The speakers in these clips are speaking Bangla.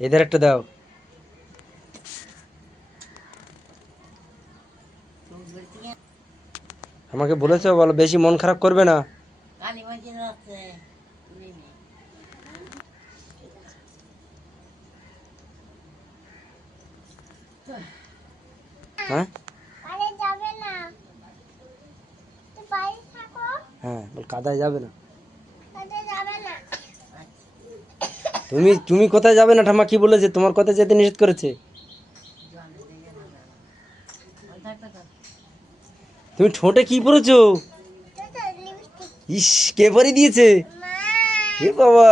এদের একটা দাও। আমাকে বলেছো বলো বেশি মন খারাপ করবে না। হ্যাঁ হ্যাঁ বল কাদায় যাবে না। তুমি তুমি কোথায় যাবে না? ঠাম্মা কি বলেছে? তোমার কোথায় যেতে নিষেধ করেছে? তুমি ঠোঁটে কি পরেছো? ইস, কে পরে দিয়েছে? এ বাবা,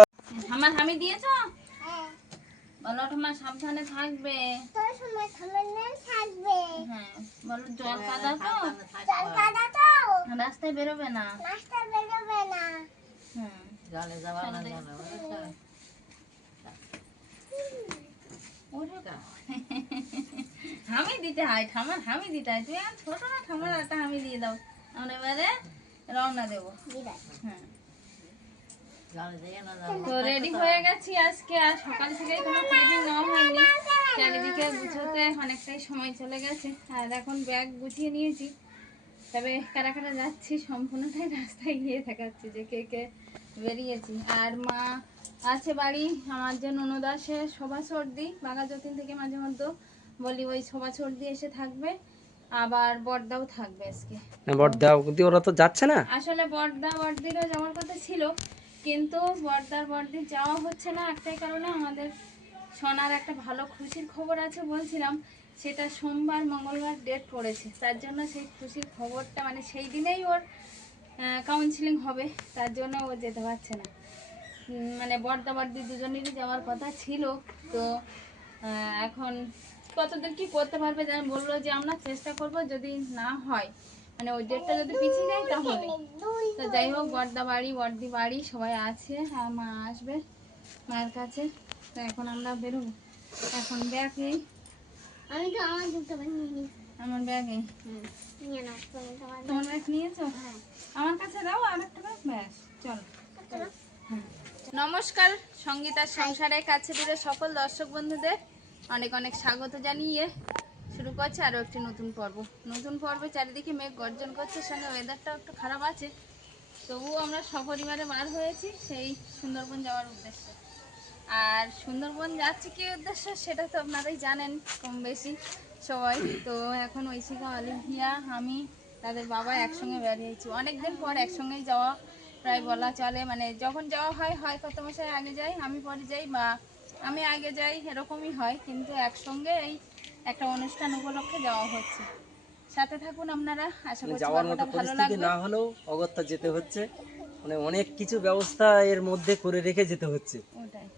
আমার হামি দিয়েছো? বলো তোমার সাবধানে থাকবে। হ্যাঁ বলো জল কাদা তো, রাস্তায় বেরোবে না। হুম জলে যাওয়া না, হামি দিতে হয়, ঠামার হামি দিতে হয়। তুই আর ছোট না, ঠামার একটা হামি দিয়ে দাও। আমরা এবারে রওনা দেবো। হ্যাঁ তো রেডি হয়ে গেছি আজকে। আর সকাল থেকেই কোনো ক্লিপিং নেওয়া হয়নি, চারিদিকে গুছোতে অনেকটাই সময় চলে গেছে। আর এখন ব্যাগ গুছিয়ে নিয়েছি, তবে কারা কারা যাচ্ছি সম্পূর্ণটাই রাস্তায় গিয়ে দেখাচ্ছি যে কে কে বেরিয়েছি। আর মা আছে বাড়ি, আমার যে ননদ আসে শোভা সর্দি বাঘা যতীন থেকে, মাঝে মধ্যে বলি ওই শোভা সর্দি এসে থাকবে, আবার বড়দাও থাকবে আজকে। বড়দা অবধি ওরা তো যাচ্ছে না। আসলে বড়দা বড়দিরও যাওয়ার কথা ছিল, কিন্তু বড়দার বড়দির যাওয়া হচ্ছে না একটাই কারণে, আমাদের সোনার একটা ভালো খুশির খবর আছে বলছিলাম, সেটা সোমবার মঙ্গলবার ডেট পড়েছে। তার জন্য সেই খুশির খবরটা মানে সেই দিনেই ওর কাউন্সিলিং হবে, তার জন্য ও যেতে পারছে না। মানে বড়দা বড়দি দুজনেরই যাওয়ার কথা ছিল। তো এখন কতদিন কি করতে পারবে যেন, বললো যে আমরা চেষ্টা করব, যদি না হয় মানে ওই ডেটটা যদি পিছিয়ে যায় তাহলে। তো যাই হোক, বড়দা বাড়ি বড়দি বাড়ি সবাই আছে, আর মা আসবে মায়ের কাছে। তো এখন আমরা বেরোবো। এখন ব্যাগ এই, আমি তো আমার দুটো ব্যাগ নিয়ে, আমার ব্যাগ এই। তোমার ব্যাগ নিয়েছো? আমার কাছে দাও আর একটা ব্যাগ, ব্যাস চলো। নমস্কার, সঙ্গীতার সংসারের কাছে দূরে সকল দর্শক বন্ধুদের অনেক অনেক স্বাগত জানিয়ে শুরু করছে আরও একটি নতুন পর্ব। নতুন পর্বে চারিদিকে মেঘ গর্জন করছে, সঙ্গে ওয়েদারটাও একটু খারাপ আছে, তবুও আমরা সপরিবারে বার হয়েছি সেই সুন্দরবন যাওয়ার উদ্দেশ্যে। আর সুন্দরবন যাচ্ছি কি উদ্দেশ্য সেটা তো আপনারাই জানেন কম বেশি সবাই। তো এখন ঐশিকা, অলিভিয়া, আমি, তাদের বাবা একসঙ্গে বেরিয়েছি। অনেকদিন পর একসঙ্গেই যাওয়া প্রায় বলা চলে, মানে যখন যাওয়া হয় হয় কত মাসের আগে যাই, আমি পরে যাই, বা আমি আগে যাই, এরকমই হয়। কিন্তু একসঙ্গে এই একটা অনুষ্ঠান উপলক্ষে যাওয়া হচ্ছে। সাথে থাকুন আপনারা, আশা করছি যাওয়ার মতো গল্পটা ভালো পরিস্থিতি লাগবে। না হলেও অগত্যা যেতে হচ্ছে, মানে অনেক কিছু ব্যবস্থা এর মধ্যে করে রেখে যেতে হচ্ছে। ওটাই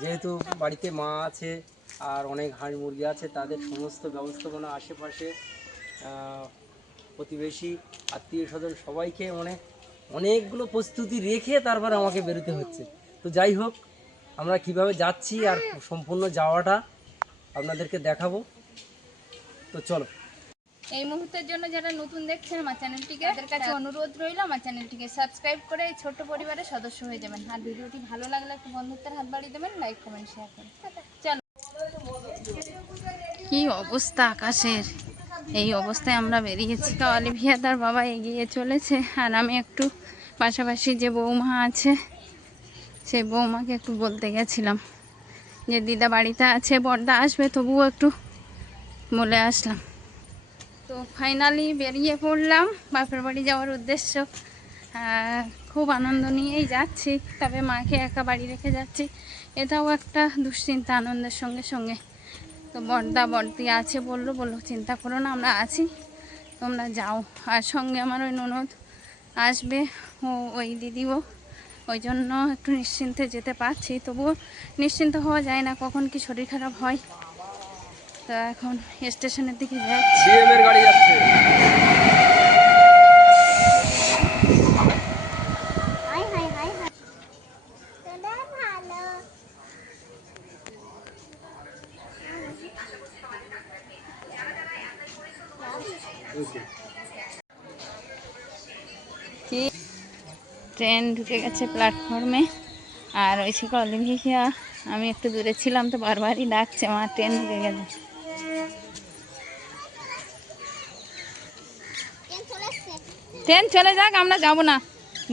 যেহেতু বাড়িতে মা আছে আর অনেক হাঁস মুরগি আছে, তাদের সমস্ত ব্যবস্থাপনা আশেপাশে প্রতিবেশী আত্মীয় স্বজন সবাইকে মানে অনেকগুলো প্রস্তুতি রেখে তারপরে আমাকে বেরোতে হচ্ছে। তো যাই হোক, আমরা কিভাবে যাচ্ছি আর সম্পূর্ণ যাওয়াটা আপনাদেরকে দেখাবো। তো চলো। এই মুহূর্তের জন্য যারা নতুন দেখছেন আমার চ্যানেলটিকে, তাদের কাছে অনুরোধ রইল আমার চ্যানেলটিকে সাবস্ক্রাইব করে এই ছোট্ট পরিবারের সদস্য হয়ে যাবেন। আর ভিডিওটি ভালো লাগলে একটু বন্ধুত্বের হাত বাড়িয়ে দেবেন, লাইক কমেন্ট শেয়ার করুন। চলো। কি অবস্থা আকাশের, এই অবস্থায় আমরা বেরিয়েছি। অলিভিয়া তার বাবা এগিয়ে চলেছে, আর আমি একটু পাশাপাশি যে বৌমা আছে সেই বৌমাকে একটু বলতে গেছিলাম যে দিদা বাড়িতে আছে, বড়দা আসবে, তবুও একটু বলে আসলাম। তো ফাইনালি বেরিয়ে পড়লাম বাপের বাড়ি যাওয়ার উদ্দেশ্য। খুব আনন্দ নিয়েই যাচ্ছি, তবে মাকে একা বাড়ি রেখে যাচ্ছি, এটাও একটা দুশ্চিন্তা আনন্দের সঙ্গে সঙ্গে। তো বড়দা বড়দি আছে, বললো চিন্তা করো না, আমরা আছি, তোমরা যাও। আর সঙ্গে আমার ওই ননদ আসবে, ওই দিদিও, ওই জন্য একটু নিশ্চিন্তে যেতে পারছি। তবুও নিশ্চিন্ত হওয়া যায় না, কখন কি শরীর খারাপ হয়। তো এখন স্টেশনের দিকে যাচ্ছি। সিএমের গাড়ি যাচ্ছে। ট্রেন ঢুকে গেছে প্ল্যাটফর্মে, আর ওই থেকে অলিভিয়া আমি একটু দূরে ছিলাম তো বারবারই ডাকছে, মা ট্রেন ঢুকে গেছে। ট্রেন চলে যাক, আমরা যাবো না,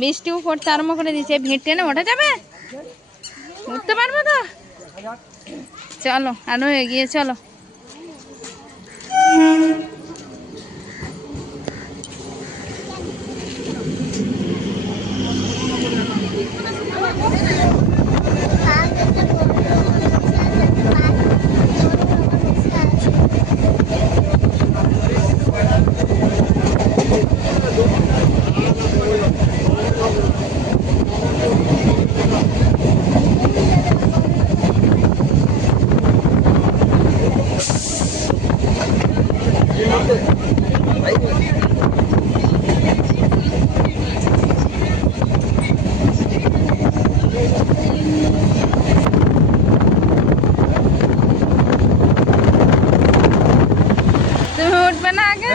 বৃষ্টিও পড়তে আরম্ভ করে দিচ্ছে। ভিড় ট্রেনে ওঠা যাবে? উঠতে পারবে তো? চলো আরো এগিয়ে চলো। তুমি উঠবে না আগে?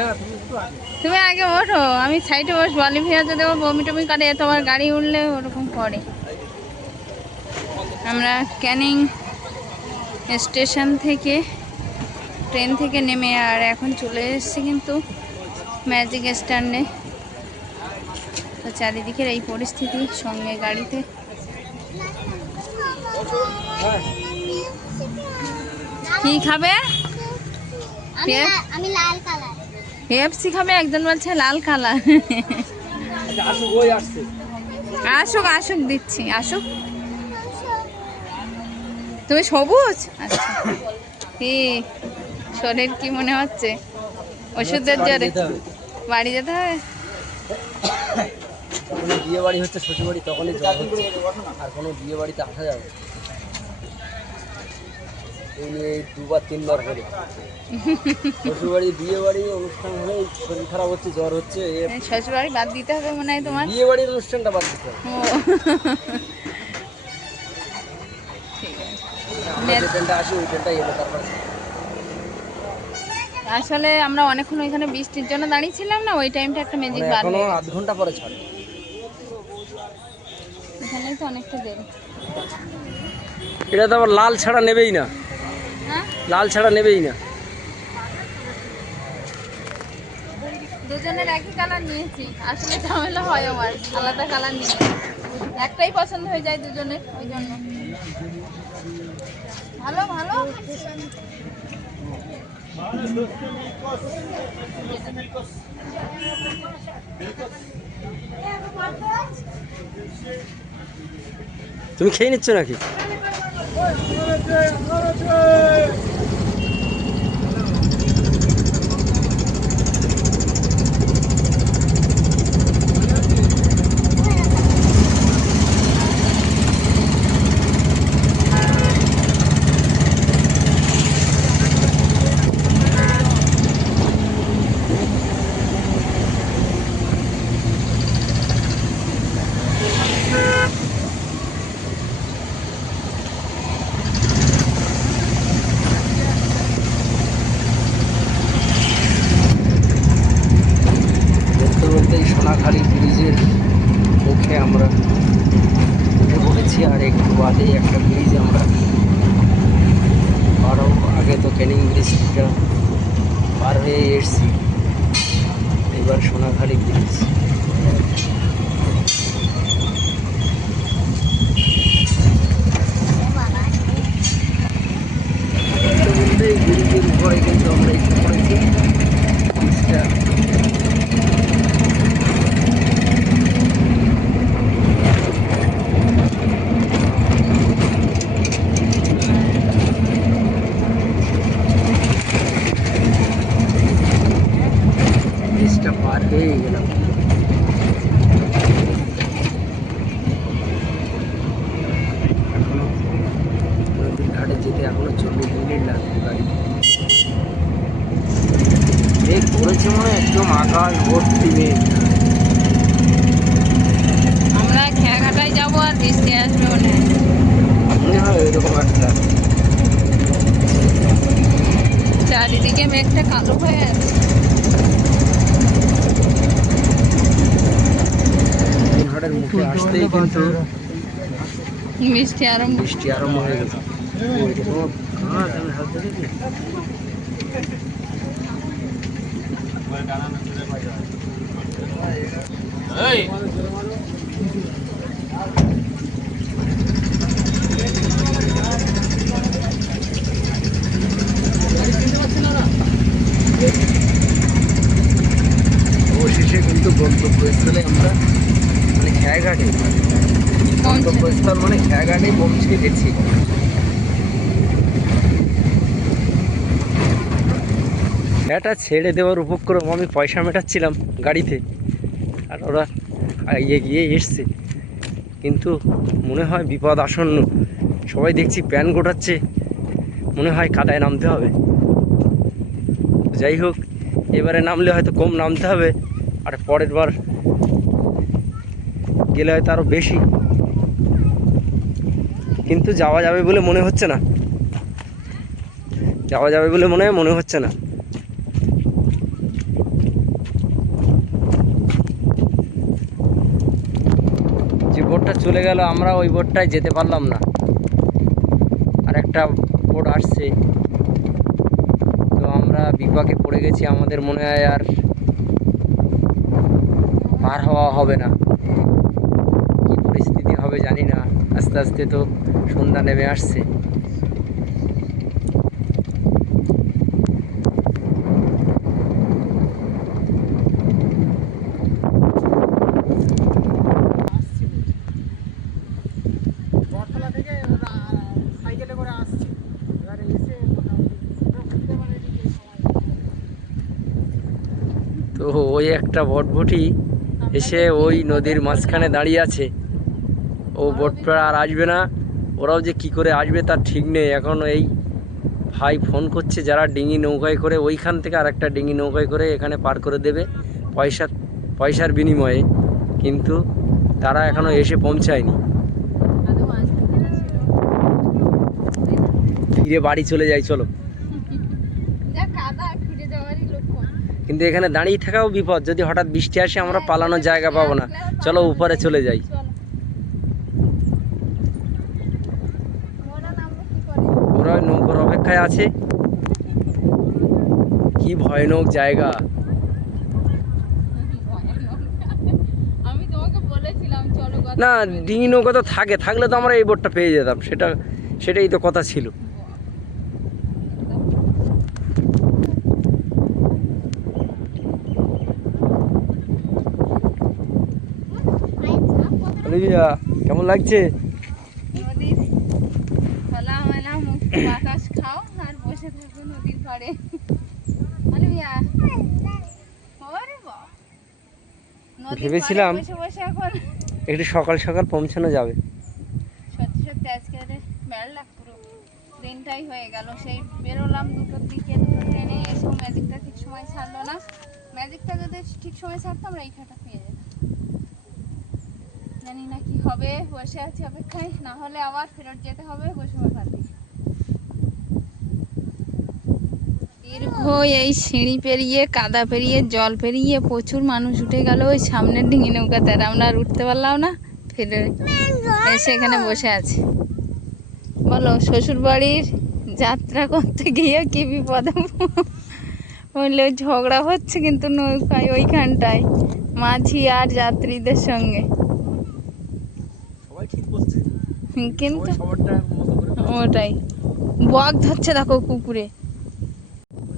তুমি আগে ওঠো, আমি সাইডে বসবো। অলিভিয়া যদি ও বমি টমি করে, তোমার গাড়ি উঠলে ওরকম করে। আমরা ক্যানিং স্টেশন থেকে ট্রেন থেকে নেমে আর এখন চলে এসেছি কিন্তু ম্যাজিক স্ট্যান্ডে। তো চারিদিকের এই পরিস্থিতি, সঙ্গে গাড়িতে কি খাবে? আমি লাল কালার KFC খাবে, একজন বলছে লাল কালার। আসুক আসুক, দিচ্ছি আসুক। তুমি সবুজ? আচ্ছা, কি শরীর কি মনে হচ্ছে? ওষুধের জ্বরে বাড়ি যেতে হবে? যখনই বিয়ে বাড়ি হচ্ছে, শ্বশুর বাড়ি, তখনই জ্বর হচ্ছে, আর কোনো বিয়ে বাড়িতে আসা যাবে না। এই নিয়ে 2-3 বার করে শ্বশুর বাড়ি বিয়ে বাড়ি অনুষ্ঠান হলে শরীর খারাপ হচ্ছে, জ্বর হচ্ছে। শ্বশুর বাড়ি বাদ দিতে হবে মনে হয় তোমার? বিয়ে বাড়ির অনুষ্ঠানটা বাদ দিতে হবে। ও আমরা যে ট্রেনটা আসি ওই ট্রেনটা এলো তারপরে। আসলে আমরা অনেকক্ষণ ওইখানে বৃষ্টির জন্য দাঁড়িয়েছিলাম না, ওই টাইমটা একটা ম্যাজিক বার এখনো হয়ে গেছে। 0.5 ঘন্টা পরে ছাড়ে। এখানে তো অনেকটা দেরি। এটা তো আবার লাল ছাড়া নেবেই না, হ্যাঁ, লাল ছাড়া নেবেই না। দুজনের একই কালার নিয়েছি, আসলে ঝামেলা হয় আমার, আলাদা কালার নিয়ে একটাই পছন্দ হয়ে যায় দুজনের, ওই জন্য। ভালো ভালো। তুমি খেয়ে নিচ্ছ নাকি? এই সোনাখালি ব্রিজের মুখে আমরা উঠে পড়েছি, আর একটু বাদে একটা ব্রিজ আমরা আরও আগে তো ক্যানিং ব্রিজটা পার হয়ে এসেছি, এবার সোনাখালি ব্রিজ। এই ব্রিজের উপরে কিন্তু আমরা একটু পড়েছি। ব্রিজটা পার হয়ে গেলাম। এখনো নদীর ঘাটে যেতে এখনো 40 মিনিট লাগবে গাড়ি। মেঘ পড়েছে, মনে হয় একদম আকাশ ভর্তি মেঘ। আমরা খেয়াঘাটায় যাবো আর বৃষ্টি আসবে মনে হয় এরকম একটা। চারিদিকে মেঘটা কালো হয়ে আছে। ঘাটের মুখে আসতেই কিন্তু বৃষ্টি আরম্ভ। বৃষ্টি আরম্ভ হয়ে গেছে। ওইটা তোমার আমি হাত দেখেছি। অবশেষে কিন্তু গন্তব্যস্থলে আমরা মানে খেয়াঘাটে, গন্তব্যস্থল মানে খেয়াঘাটে পৌঁছে গেছি। এটা ছেড়ে দেওয়ার উপক্রম, আমি পয়সা মেটাচ্ছিলাম গাড়িতে আর ওরা এগিয়ে এসছে, কিন্তু মনে হয় বিপদ আসন্ন। সবাই দেখছি প্যান গোটাচ্ছে, মনে হয় কাদায় নামতে হবে। যাই হোক, এবারে নামলে হয়তো কম নামতে হবে, আর পরের বার গেলে হয়তো আরও বেশি, কিন্তু যাওয়া যাবে বলে মনে হচ্ছে না, যাওয়া যাবে বলে মনে হচ্ছে না। যে বোটটা চলে গেল আমরা ওই বোটটায় যেতে পারলাম না, আর একটা বোট আসছে, তো আমরা বিপাকে পড়ে গেছি। আমাদের মনে হয় আর পার হওয়া হবে না, কি পরিস্থিতি হবে জানি না। আস্তে আস্তে তো সন্ধ্যা নেমে আসছে। তো ওই একটা বটবটি এসে ওই নদীর মাঝখানে দাঁড়িয়ে আছে, ও বোটটা আর আসবে না। ওরাও যে কি করে আসবে তার ঠিক নেই। এখন এই ভাই ফোন করছে যারা ডিঙি নৌকায় করে ওইখান থেকে আর একটা ডিঙি নৌকায় করে এখানে পার করে দেবে পয়সার বিনিময়ে, কিন্তু তারা এখনো এসে পৌঁছায়নি। ফিরে বাড়ি চলে যাই চলো। কিন্তু এখানে দাঁড়িয়ে থাকাও বিপদ, যদি হঠাৎ বৃষ্টি আসে আমরা পালানোর জায়গা পাবো না। চলো উপরে চলে যাই। ওরা নৌকার অপেক্ষায় আছে। কি ভয়ানক জায়গা। না, ডিঙি নৌকা তো থাকলে তো আমরা এই বোটটা পেয়ে যেতাম, সেটাই তো কথা ছিল। কেমন লাগছে? বাতাস খাও আর বসে থাকো নদীর পাড়ে। ভেবেছিলাম একটু সকাল সকাল পৌঁছানো যাবে। সত্যি সত্যি আজকে মেলা পুরো দিনটাই হয়ে গেল। সেই বেরোলাম 2টোর দিকে, 2টো ট্রেনে এসেও ম্যাজিকটা ঠিক সময় ছাড়লো না। ম্যাজিকটা যদি ঠিক সময় ছাড়তো আমরা এই খাটা পেয়ে যেতাম। জানি না কি হবে, বসে আছি অপেক্ষায়, না হলে আবার ফেরত যেতে হবে বসুমার দিকে। দীর্ঘ এই সিঁড়ি পেরিয়ে, কাদা পেরিয়ে, জল পেরিয়ে প্রচুর মানুষ উঠে গেল ওই সামনের ডিঙি নৌকাতে, আর আমরা আর উঠতে পারলাম না। ফিরে এসে এখানে বসে আছি। বলো, শ্বশুর বাড়ির যাত্রা করতে গিয়ে কি বিপদে বললে ঝগড়া হচ্ছে কিন্তু নৌকায় ওইখানটায় মাঝি আর যাত্রীদের সঙ্গে। কিন্তু ওটাই বক ধরছে দেখো কুকুরে।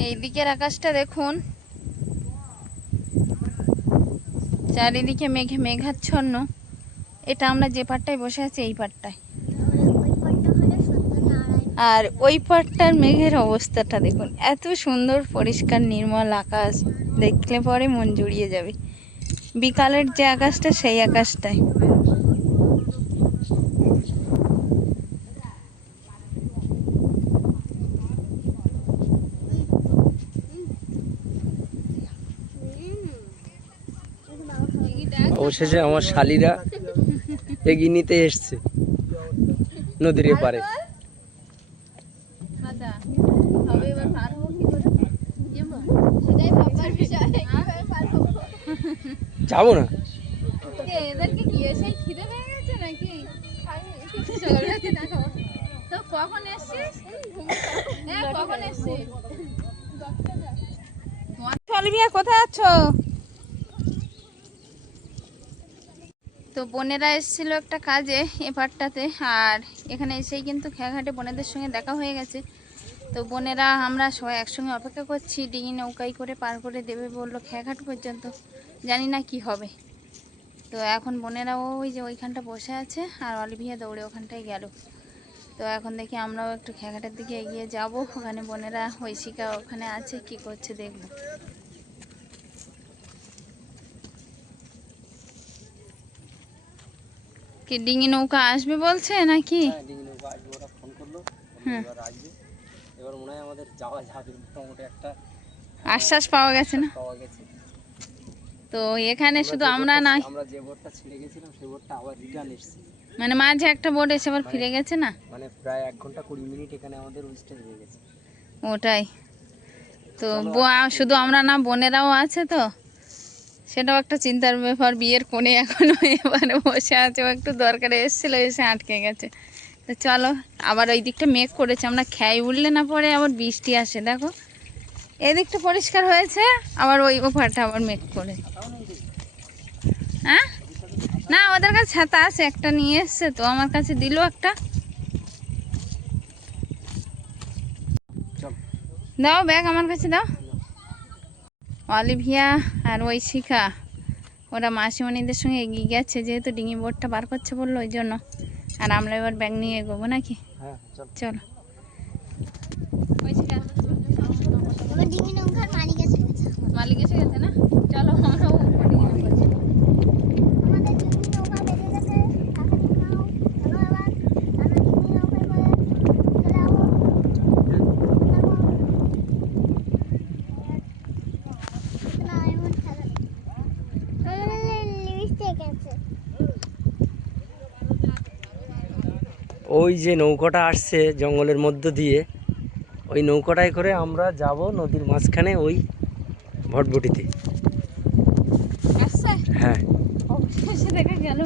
এই দিকের আকাশটা দেখুন, চারিদিকে মেঘে মেঘাচ্ছন্ন। এটা আমরা যে পাটটায় বসে আছি এই পাটটায়, আর ওই পাটটার মেঘের অবস্থাটা দেখুন। এত সুন্দর পরিষ্কার নির্মল আকাশ, দেখলে পরে মন জুড়িয়ে যাবে। বিকালের যে আকাশটা সেই আকাশটায়। অবশেষে আমার শালিরা এগিয়ে নিতে এসছে নদীর এপারে। যাবো না, এদেরকে কি এসে খিদে পেয়ে গেছে নাকি? কখন এসছি? অলিভিয়া কোথায় আছো? তো বোনেরা এসেছিল একটা কাজে এপারটাতে, আর এখানে এসেই কিন্তু খেয়াঘাটে বোনেদের সঙ্গে দেখা হয়ে গেছে। তো বোনেরা আমরা সবাই একসঙ্গে অপেক্ষা করছি, ডিঙি নৌকায় করে পার করে দেবে বললো খেয়াঘাট পর্যন্ত, জানি না কি হবে। তো এখন বোনেরা ওই যে ওইখানটা বসে আছে, আর অলিভিয়া দৌড়ে ওখানটায় গেল। তো এখন দেখি আমরাও একটু খেয়াঘাটের দিকে এগিয়ে যাব, ওখানে বোনেরা ঐশিকা ওখানে আছে, কি করছে দেখবো। কি ডিঙি নৌকা আসবে বলছে নাকি? হ্যাঁ, ডিঙি নৌকা আসবে, ওরা ফোন করলো, হ্যাঁ। এবার আসবে। এবার মনে হয় আমাদের যাওয়া যাবে, মোটামুটি একটা আশ্বাস পাওয়া গেছে না? পাওয়া গেছে। তো এখানে শুধু আমরা না, আমরা যে বোটটা ছেড়ে গেছিলাম সেই বোটটা আবার রিটার্ন এসেছে, মানে মাঝে একটা বোট এসে আবার ফিরে গেছে না? মানে প্রায় 1 ঘন্টা 20 মিনিট এখানে আমাদের ওয়েস্টেজ হয়ে গেছে। ওটাই তো শুধু আমরা না, বোনেরাও আছে, তো সেটাও একটা চিন্তার ব্যাপার। বিয়ের কোণে এখনো এবারে বসে আছে, ও একটু দরকারে এসেছিল, এসে আটকে গেছে। তো চলো, আবার ওই দিকটা মেঘ করেছে, আমরা খেয়ে উঠলে না পরে আবার বৃষ্টি আসে। দেখো এদিকটা পরিষ্কার হয়েছে, আবার ওই ওপারটা আবার মেঘ করে। হ্যাঁ, না ওদের কাছে ছাতা আছে, একটা নিয়ে এসছে, তো আমার কাছে দিল একটা। দাও ব্যাগ আমার কাছে দাও। অলিভিয়া আর ঐশিকা ওরা মাসিমণিদের সঙ্গে এগিয়ে গেছে, যেহেতু ডিঙি বোটটা বার করছে বললো, ওই জন্য। আর আমরা এবার ব্যাগ নিয়ে এগোবো নাকি? হ্যাঁ, চলো। মালিক এসে গেছে না? চলো আমরাও ডিঙি নৌকা চড়ি। ওই যে নৌকাটা আসছে জঙ্গলের মধ্য দিয়ে, ওই নৌকাটায় করে আমরা যাব নদীর মাঝখানে ওই ভটভটিতে। আসছে? হ্যাঁ, অবশেষে দেখা গেল।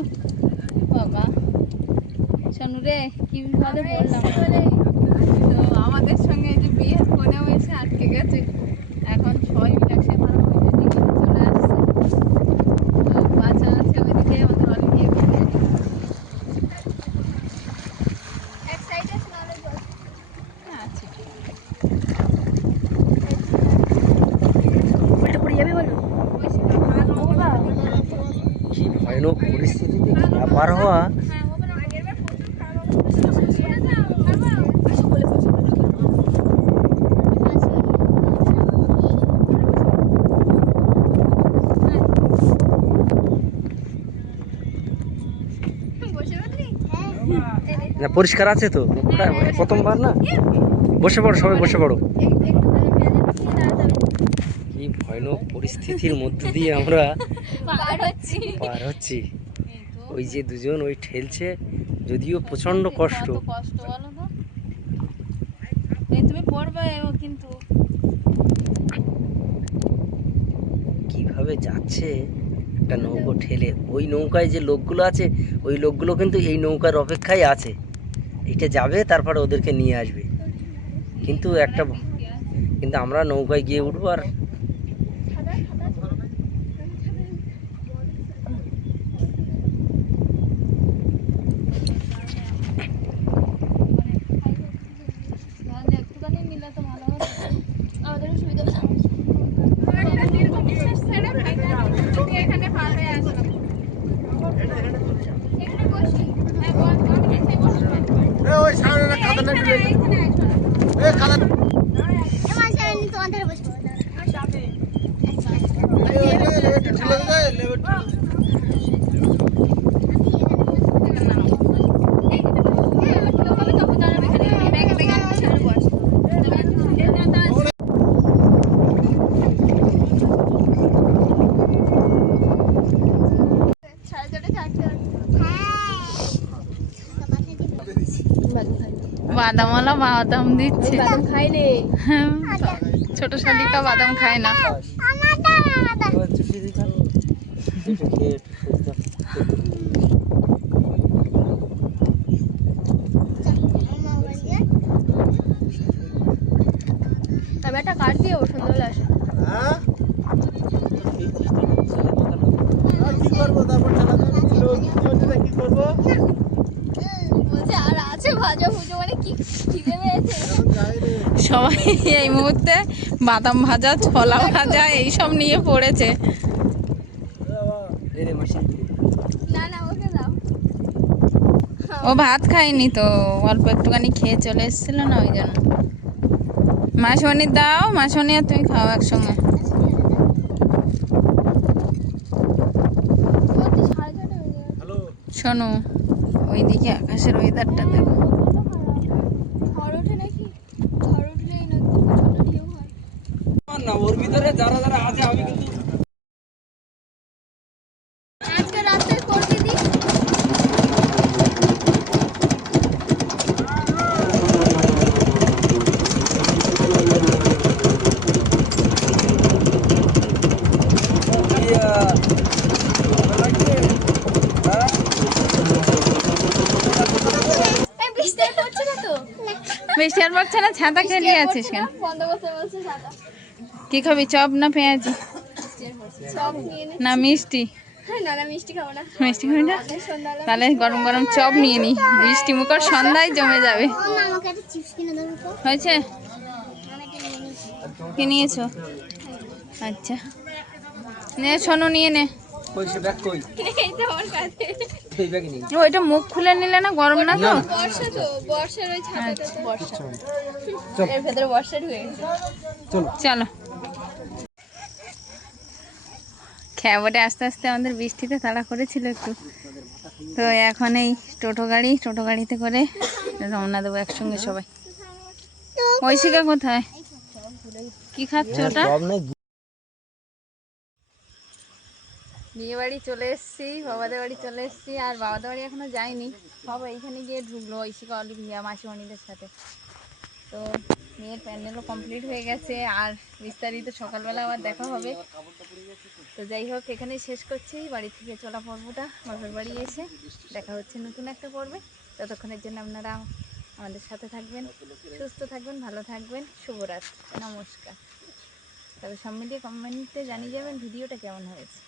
বাবা শোনু রে, কি বিপদে পড়লাম। তো আমাদের সঙ্গে এই যে বিয়ের ফোনেও এসে আটকে গেছে, এখন সবাই মিলে একসাথে ভালো করে দিকে চলে আসছে। আর বাচ্চা আছে ওইদিকে, আমাদের অলিভিয়া খেলে এক সাইডে স্নানে জল আছে। উল্টে পড়ে যাবে বলো। কি ভয়ানক পরিস্থিতিতে পার হওয়া। না, পরিষ্কার আছে তো নৌকাটা, প্রথমবার না। বসে পড়ো, সবাই বসে পড়ো। কি ভয়ানক পরিস্থিতির মধ্যে দিয়ে আমরা পার হচ্ছি। ওই যে দুজন ওই ঠেলছে, যদিও প্রচন্ড কষ্ট। কষ্ট বলো তো, এই তুমি পড়বে কিন্তু কিভাবে যাচ্ছে একটা নৌকো ঠেলে। ওই নৌকায় যে লোকগুলো আছে, ওই লোকগুলো কিন্তু এই নৌকার অপেক্ষায় আছে, এটা যাবে তারপরে ওদেরকে নিয়ে আসবে। কিন্তু আমরা নৌকায় গিয়ে উঠবো, আর একটুখানি নিলে তো ভালো হতো, আমাদেরও সুবিধা হতো। এখানে পার হয়ে আসলাম, এখানে বসি। ওই সামনে খাতা বাদামওয়ালা বাদাম দিচ্ছে। ছোট শালিকা বাদাম খায় না। কাট দিয়ে ও সন্ধ্যাবেলা আসে। হ্যাঁ আর কি করবো, তারপর চালাতে লোক কি করবো, বলছে আর আছে ভাজা ভুজো, মানে কি খিদে পেয়েছে। এখন যাই রে। সবাই এই মুহূর্তে বাদাম ভাজা, ছোলা ভাজা এইসব নিয়ে পড়েছে। রে মাসি না না ওকে দাও। ও ভাত খায়নি তো, অল্প একটুখানি খেয়ে চলে এসেছিল না, ওই জন্য। মাসনি দাও, মাসনি আর তুমি খাও একসঙ্গে। বলতে 6:30 হয়ে গেছে। হ্যালো শোনো, ওইদিকে আকাশের ওয়েদারটা দেখো। ঝড় ওঠে নাকি? ঝড় উঠলে এই নদীতে প্রচন্ড ঢেউ হয়। না, ওর ভিতরে যারা যারা আছে আমি কিন্তু আজকে রাতে করতে দিই। এই বৃষ্টি আর পড়ছে না তো? বৃষ্টি আর পড়ছে না, ছাতা খেলিয়ে আছিস কেন? বন্ধ করতে বলছে সাদা। কি খাবি, চপ না পেঁয়াজি চপ নিয়ে নে। না মিষ্টি? হ্যাঁ, না না মিষ্টি খাবো না। মিষ্টি খাবি না? সন্ধ্যাবেলা তাহলে গরম গরম চপ নিয়ে নি, বৃষ্টি মুখর সন্ধ্যায় জমে যাবে। আমাকে একটা চিপস কিনে দেবো তো। হয়েছে? অনেকে নিয়ে নিয়েছি। কি নিয়েছো? আচ্ছা, নে শোনো, নিয়ে নে। কই সে ব্যাগ কই এই তো আমার কাছে। এই ব্যাগে নেই। ওইটা মুখ খুলে নিলে না, গরম না তো? বর্ষা তো, বর্ষার ওই ছাতাটা তো। বর্ষা। চল। এর ভেতরে বর্ষা ঢুকে গেছে। চলো চলো। খেয়াবটে আস্তে আস্তে আমাদের বৃষ্টিতে তাড়া করেছিল একটু, তো এখন এই টোটো গাড়িতে করে রওনা দেবো একসঙ্গে সবাই। ঐশিকা কোথায়? কি খাচ্ছ ওটা? সব নেই। বিয়ে বাড়ি চলে এসেছি, বাবাদের বাড়ি চলে এসেছি, আর বাবাদের বাড়ি এখনো যাইনি। বাবা এইখানে গিয়ে ঢুকলো ঐশিকা, অলিভিয়া, মাসিমণিদের সাথে। তো মেয়ের প্যান্ডেলও কমপ্লিট হয়ে গেছে, আর বিস্তারিত সকালবেলা আবার দেখা হবে। তো যাই হোক, এখানেই শেষ করছি বাড়ি থেকে চলা পর্বটা। বাপের বাড়ি এসে দেখা হচ্ছে নতুন একটা পর্বে। ততক্ষণের জন্য আপনারা আমাদের সাথে থাকবেন, সুস্থ থাকবেন, ভালো থাকবেন। শুভরাত্রি, নমস্কার। তবে সব মিলিয়ে কমেন্টে জানিয়ে যাবেন ভিডিওটা কেমন হয়েছে।